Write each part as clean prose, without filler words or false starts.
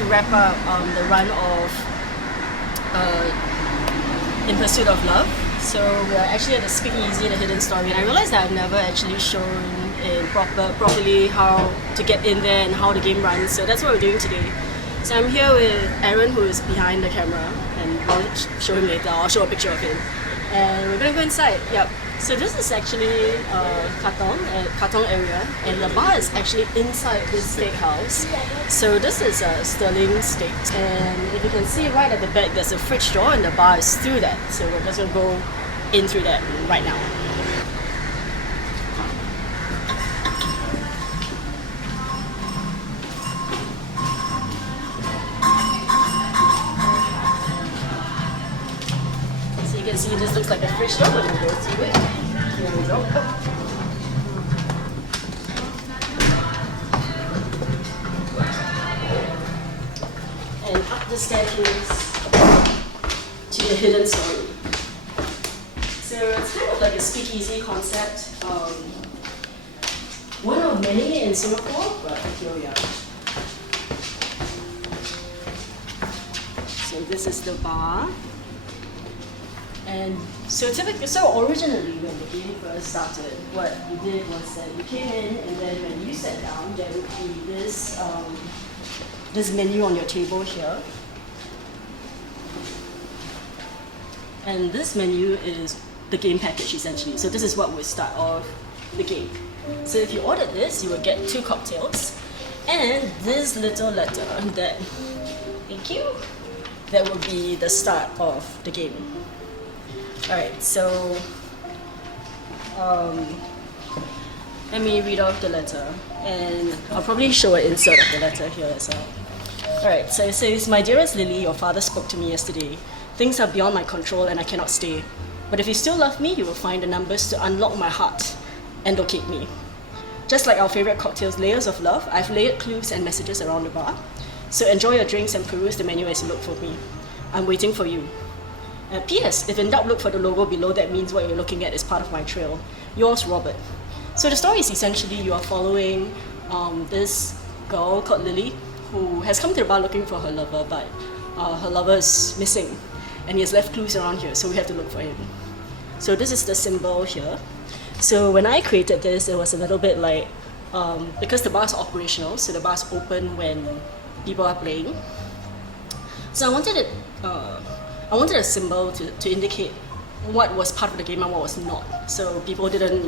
to wrap up the run of In Pursuit of Love. So we are actually at the Speakeasy, the hidden story, and I realized that I've never actually shown in properly how to get in there and how the game runs. So that's what we're doing today. So I'm here with Aron, who is behind the camera, and I'll show him later. I'll show a picture of him. And we're gonna go inside. Yep. So this is actually Katong area, and the bar is actually inside this steakhouse. So this is a Sterling steak, and if you can see right at the back, there's a fridge door, and the bar is through that. So we're just gonna go in through that right now. So you can see this looks like a fridge door, but we'll go through it. Here we go. And up the staircase to the hidden story. So it's kind of like a speakeasy concept. One of many in Singapore, but here we are. So this is the bar. And so originally when the game first started, what you did was that you came in, and then when you sat down, there would be this this menu on your table here. And this menu is the game package essentially. So this is what would start off the game. So if you ordered this, you would get 2 cocktails and this little letter that, thank you, that will be the start of the game. Alright, so let me read off the letter, and I'll probably show an insert of the letter here as well. Alright, so it says, "My dearest Lily, your father spoke to me yesterday. Things are beyond my control and I cannot stay. But if you still love me, you will find the numbers to unlock my heart and locate me. Just like our favorite cocktails, Layers of Love, I've layered clues and messages around the bar. So enjoy your drinks and peruse the menu as you look for me. I'm waiting for you. P.S. If in doubt, look for the logo below. That means what you're looking at is part of my trail. Yours, Robert." So the story is essentially you are following this girl called Lily, who has come to the bar looking for her lover, but her lover is missing, and he has left clues around here, so we have to look for him. So this is the symbol here. So when I created this, it was a little bit like, because the bar is operational, so the bar is open when people are playing. So I wanted a symbol to indicate what was part of the game and what was not. So people didn't,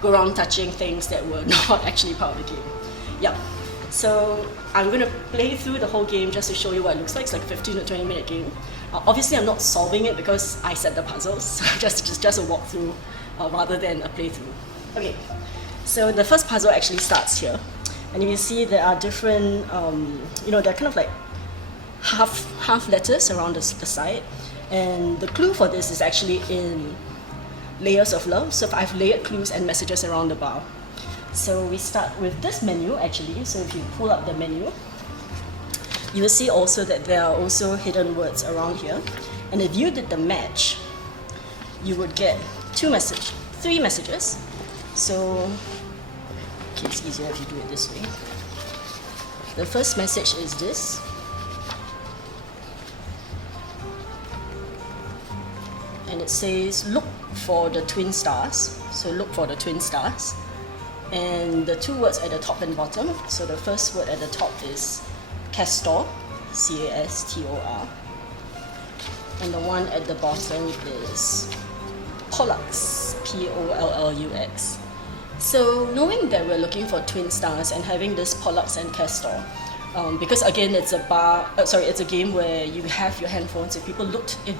go around touching things that were not actually part of the game. Yeah. So I'm going to play through the whole game just to show you what it looks like. It's like a 15 to 20 minute game. Obviously I'm not solving it because I set the puzzles, so just a walkthrough rather than a playthrough. Okay, so the first puzzle actually starts here. And you can see there are different, they're kind of like half letters around the side. And the clue for this is actually in Layers of Love. So I've layered clues and messages around the bar. So we start with this menu actually. So if you pull up the menu, you will see also that there are also hidden words around here. And if you did the match, you would get 3 messages. So okay, it's easier if you do it this way. The first message is this. And it says, "Look for the twin stars." So look for the twin stars. And the 2 words at the top and bottom. So the first word at the top is Castor, C-A-S-T-O-R. And the one at the bottom is Pollux, P-O-L-L-U-X. So knowing that we're looking for twin stars and having this Pollux and Castor, because again it's a game where you have your handphones. If people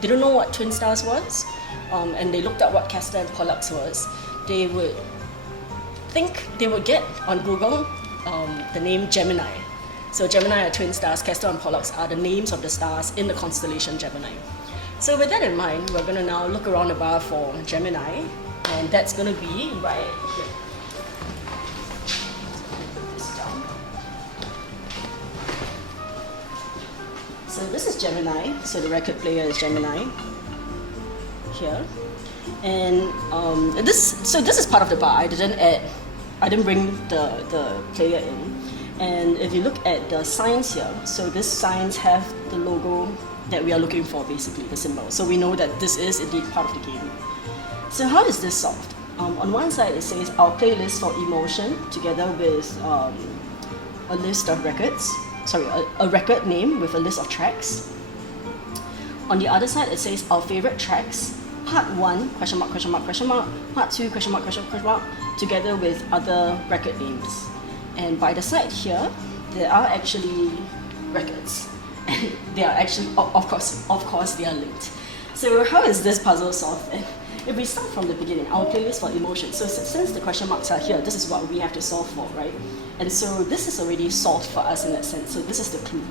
didn't know what twin stars was, and they looked up what Castor and Pollux was, they would get on Google the name Gemini. So Gemini are twin stars, Castor and Pollux are the names of the stars in the constellation Gemini. So with that in mind, we're going to now look around the bar for Gemini, and that's going to be right here. So this is Gemini, so the record player is Gemini here. And this is part of the bar. I didn't bring the player in. And if you look at the signs here, so these signs have the logo that we are looking for, basically, the symbol. So we know that this is indeed part of the game. So how is this solved? On one side it says our playlist for emotion together with a list of records, a record name with a list of tracks. On the other side it says our favorite tracks, part 1, question mark, question mark, question mark, part 2, question mark, question mark, together with other record names. And by the side here, there are actually records. And they are actually, of course, they are linked. So how is this puzzle solved? If we start from the beginning, our playlist for emotion. So since the question marks are here, this is what we have to solve for, right? And so this is already solved for us in that sense. So this is the clue.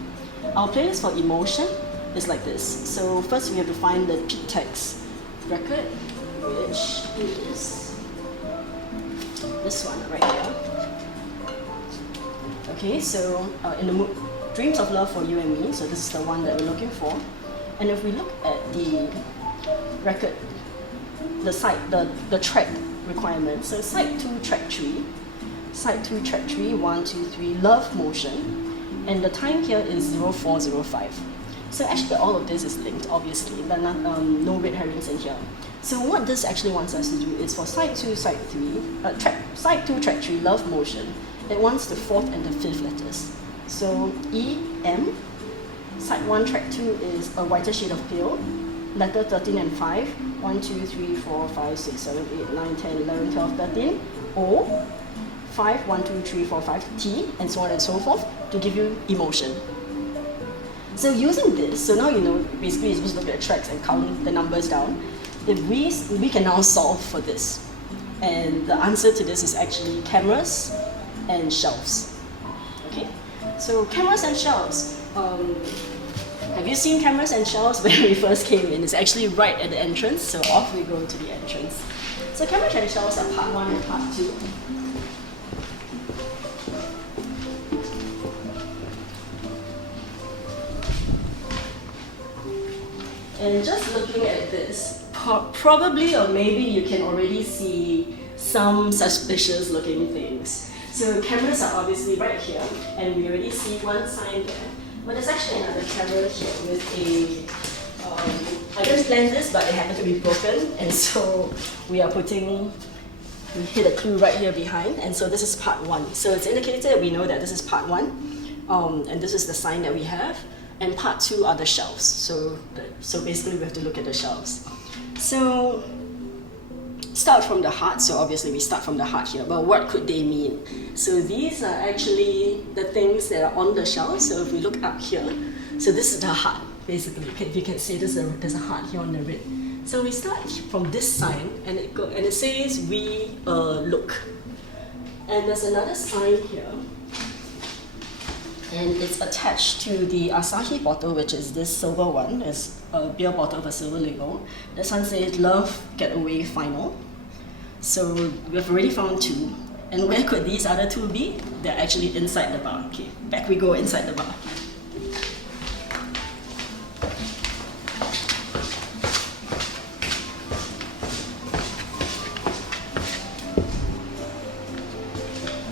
Our playlist for emotion is like this. So first we have to find the peak text record, which is this one right here. Okay, so in the Dreams of Love for You and Me, so this is the one that we're looking for. And if we look at the record, the track requirement, so side 2, track 3, side 2, track 3, 1, 2, 3, Love Motion, and the time here is 0405. So actually all of this is linked, obviously, but not, no red herrings in here. So what this actually wants us to do is for side 2, side 3, side 2, track 3, Love Motion, it wants the 4th and the 5th letters. So E, M, side 1, track 2 is A Whiter Shade of Pale, letter 13 and 5, 1, 2, 3, 4, 5, 6, 7, 8, 9, 10, 11, 12, 13, O, 5, 1, 2, 3, 4, 5, T, and so on and so forth, to give you emotion. So using this, so now you know, basically you're supposed to look at the tracks and count the numbers down. If we can now solve for this. And the answer to this is actually cameras and shelves. Okay? So cameras and shelves. Have you seen cameras and shelves when we first came in? It's actually right at the entrance, so off we go to the entrance. So cameras and shelves are part 1 and part 2. And just looking at this, probably or maybe you can already see some suspicious looking things. So cameras are obviously right here, and we already see one sign there. But there's actually another camera here with a, I didn't plan this, but it happened to be broken, and so we hit a clue right here behind, and so this is part 1. So it's indicated, we know that this is part 1, and this is the sign that we have, and part 2 are the shelves. So basically we have to look at the shelves. So start from the heart, so obviously we start from the heart here, but what could they mean? So these are actually the things that are on the shelf. So if we look up here, so this is the heart, basically. You can see there's a heart here on the red. So we start from this sign, and it says we look. And there's another sign here, and it's attached to the Asahi bottle, which is this silver one. It's a beer bottle with a silver label. This one says Love Getaway Final. So we've already found 2. And where could these other 2 be? They're actually inside the bar. Okay, back we go inside the bar.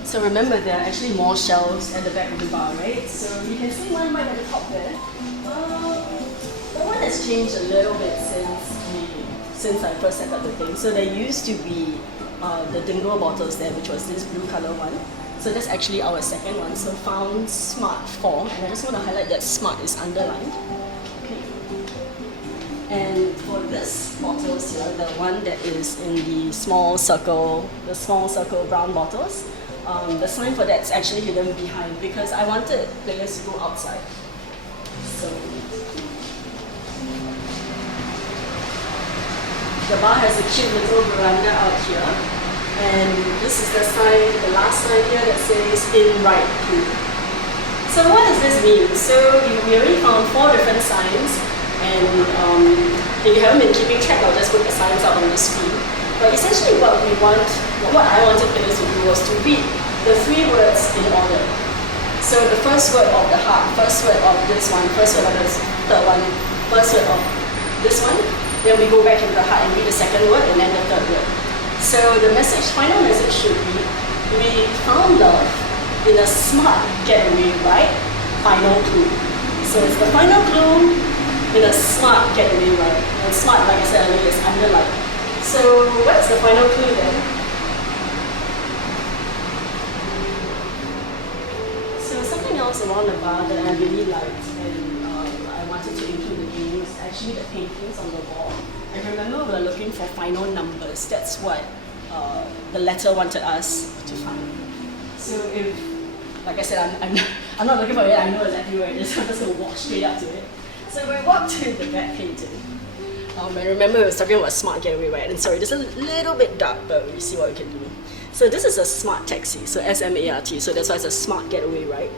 So remember, there are actually more shelves at the back of the bar, right? So you can see one right at the top there. The one has changed a little bit since I first set up the thing. So there used to be the dingo bottles there, which was this blue color one. So that's actually our second one. So found Smart 4, and I just want to highlight that Smart is underlined. Okay. And for this bottles here, the one that is in the small circle brown bottles, the sign for that's actually hidden behind because I wanted players to go outside. So the bar has a cute little veranda out here, and this is the sign, the last sign here that says in right clue. So what does this mean? So we already found 4 different signs, and if you haven't been keeping track, I'll just put the signs up on the screen. But essentially what I wanted players to do was to read the 3 words in order. So the first word of the heart, first word of this one, first word of this third one, first word of this one, then we go back into the heart and read the second word and then the third word. So the final message should be, we found love in a smart getaway ride, final clue. So it's the final clue in a smart getaway ride. And smart, like I said earlier, is underlined. So what's the final clue then? So something else around the bar that I really liked and I wanted to include the game is actually the paintings on the wall. I remember we were looking for final numbers. That's what the letter wanted us to find. So if, like I said, I'm not looking for it, I know exactly where it is, so I'm just going to walk straight up to it. So we walked to the back painting. I remember we were talking about smart getaway, right? And sorry, it's a little bit dark, but we see what we can do. So this is a smart taxi, so S-M-A-R-T, so that's why it's a smart getaway, right?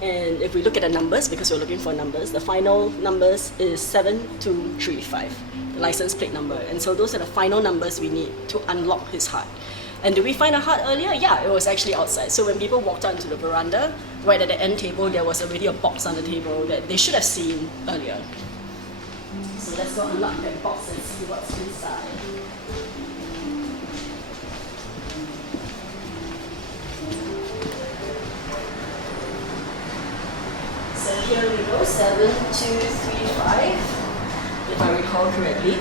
And if we look at the numbers, because we're looking for numbers, the final numbers is 7235, the license plate number. And so those are the final numbers we need to unlock his heart. And did we find a heart earlier? Yeah, it was actually outside. So when people walked out into the veranda, right at the end table, there was already a box on the table that they should have seen earlier. So let's go unlock that box and see what's inside. So here we go, 7235, if I recall correctly.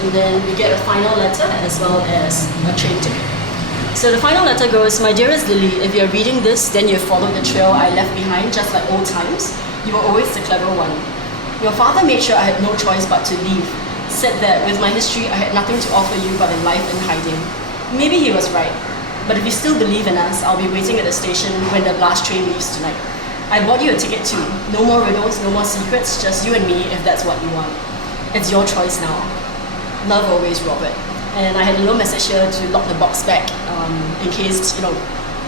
And then we get a final letter as well as a train ticket. So the final letter goes, "My dearest Lily, if you're reading this, then you've followed the trail I left behind just like old times. You were always the clever one. Your father made sure I had no choice but to leave. Said that with my history, I had nothing to offer you but a life in hiding. Maybe he was right. But if you still believe in us, I'll be waiting at the station when the last train leaves tonight. I bought you a ticket too. No more riddles, no more secrets, just you and me if that's what you want. It's your choice now. Love always, Robert." And I had a little message here to lock the box back in case,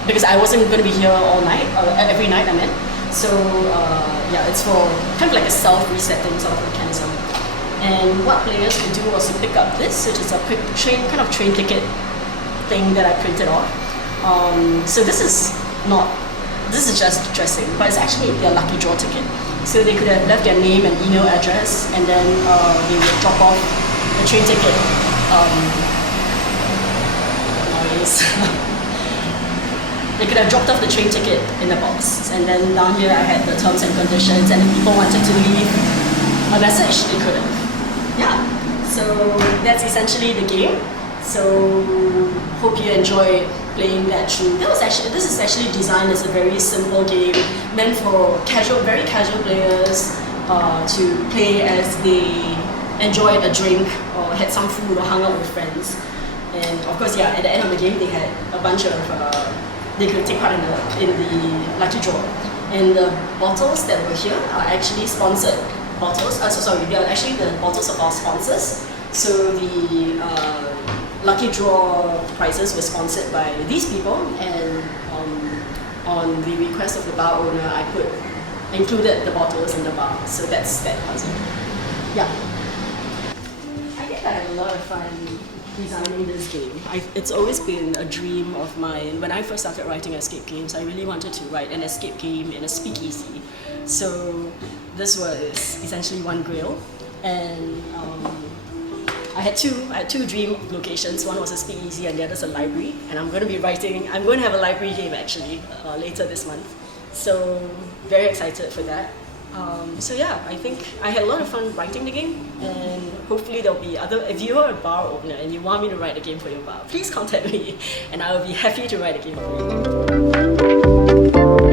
because I wasn't going to be here all night, every night I meant. So yeah, it's for kind of like a self-resetting sort of mechanism. And what players could do was to pick up this, which is a quick train ticket thing that I printed off. So this is just dressing, but it's actually their lucky draw ticket. So they could have left their name and email address, and then they would drop off the train ticket. They could have dropped off the train ticket in the box, and then down here I had the terms and conditions, and if people wanted to leave a message, they could have. Yeah, so that's essentially the game. So hope you enjoyed playing that through. This is actually designed as a very simple game meant for very casual players to play as they enjoyed a drink or had some food or hung out with friends. And of course, yeah, at the end of the game, they had a bunch of they could take part in the lucky draw. And the bottles that were here are actually sponsored bottles. They are actually the bottles of our sponsors. So the lucky draw prizes were sponsored by these people, and on the request of the bar owner, I included the bottles in the bar. So that's that puzzle. Yeah. I think I had a lot of fun designing this game. It's always been a dream of mine. When I first started writing escape games, I really wanted to write an escape game in a speakeasy. So this was essentially one grill, and I had two dream locations. One was a speakeasy and the other's a library. And I'm going to have a library game actually later this month. So very excited for that. So yeah, I think I had a lot of fun writing the game, and hopefully there'll be if you are a bar owner and you want me to write a game for your bar, please contact me and I will be happy to write a game for you.